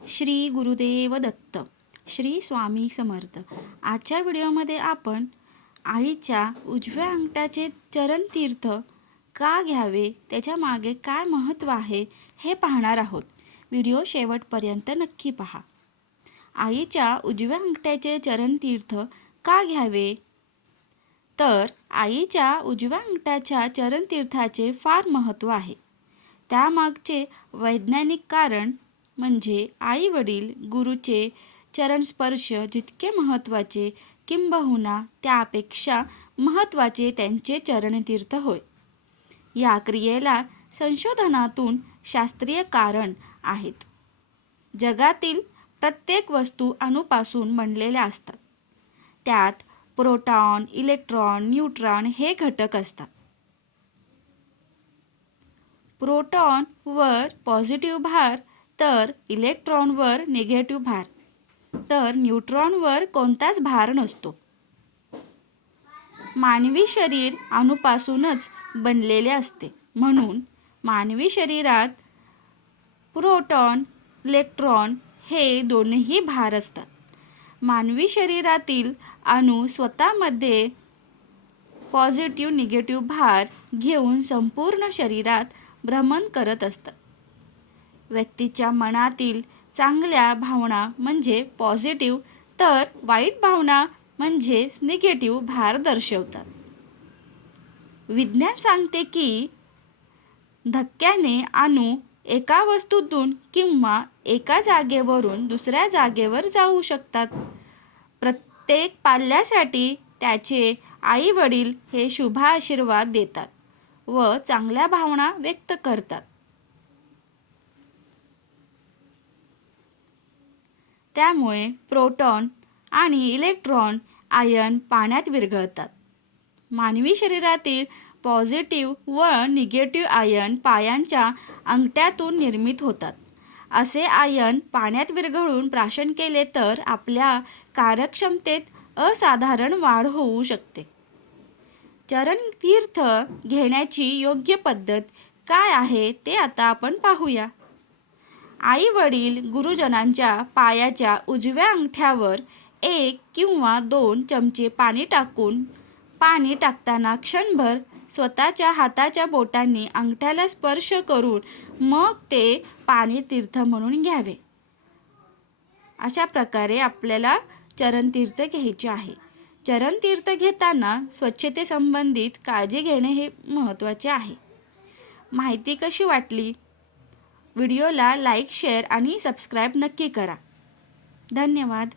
श्री गुरुदेव दत्त. श्री स्वामी समर्थ. आजच्या व्हिडिओमध्ये आपण आईच्या उजव्या अंगठाचे चरणतीर्थ का घ्यावे, त्याच्या मागे काय महत्त्व आहे हे पाहणार आहोत. व्हिडिओ शेवटपर्यंत नक्की पहा. आईच्या उजव्या अंगठाचे चरणतीर्थ का घ्यावे? तर आईच्या उजव्या अंगठाच्या चरणतीर्थाचे फार महत्त्व आहे. त्यामागचे वैज्ञानिक कारण म्हणजे आई वडील गुरुचे चरणस्पर्श जितके महत्त्वाचे, किंबहुना त्यापेक्षा महत्त्वाचे त्यांचे चरणतीर्थ होय. या क्रियेला संशोधनातून शास्त्रीय कारण आहेत. जगातील प्रत्येक वस्तू अणूपासून बनलेल्या असतात. त्यात प्रोटॉन, इलेक्ट्रॉन, न्यूट्रॉन हे घटक असतात. प्रोटॉनवर पॉझिटिव्ह भार तर इलेक्ट्रॉनवर निगेटिव्ह भार, तर न्यूट्रॉनवर कोणताच भार नसतो. मानवी शरीर अणूपासूनच बनलेले असते, म्हणून मानवी शरीरात प्रोटॉन, इलेक्ट्रॉन हे दोन्ही भार असतात. मानवी शरीरातील अणू स्वतःमध्ये पॉझिटिव्ह निगेटिव्ह भार घेऊन संपूर्ण शरीरात भ्रमण करत असतात. व्यक्तीच्या मनातील चांगल्या भावना म्हणजे पॉझिटिव्ह, तर वाईट भावना म्हणजे निगेटिव्ह भार दर्शवतात. विज्ञान सांगते की धक्क्याने अणू एका वस्तूतून किंवा एका जागेवरून दुसऱ्या जागेवर जाऊ शकतात. प्रत्येक पाल्यासाठी त्याचे आई वडील हे शुभ आशीर्वाद देतात व चांगल्या भावना व्यक्त करतात. त्यामुळे प्रोटॉन आणि इलेक्ट्रॉन आयन पाण्यात विरघळतात. मानवी शरीरातील पॉझिटिव्ह व निगेटिव्ह आयन पायांच्या अंगठ्यातून निर्मित होतात. असे आयन पाण्यात विरघळून प्राशन केले तर आपल्या कार्यक्षमतेत असाधारण वाढ होऊ शकते. चरणतीर्थ घेण्याची योग्य पद्धत काय आहे ते आता आपण पाहूया. आई वडील गुरुजनांच्या पायाच्या उजव्या अंगठ्यावर 1 किंवा 2 चमचे पाणी टाकून, पाणी टाकताना क्षणभर स्वतःच्या हाताच्या बोटांनी अंगठ्याला स्पर्श करून मग ते पाणी तीर्थ म्हणून घ्यावे. अशा प्रकारे आपल्याला चरणतीर्थ घ्यायचे आहे. चरणतीर्थ घेताना स्वच्छतेसंबंधित काळजी घेणे हे महत्त्वाचे आहे. माहिती कशी वाटली? व्हिडिओला लाईक, शेअर आणि सबस्क्राईब नक्की करा. धन्यवाद.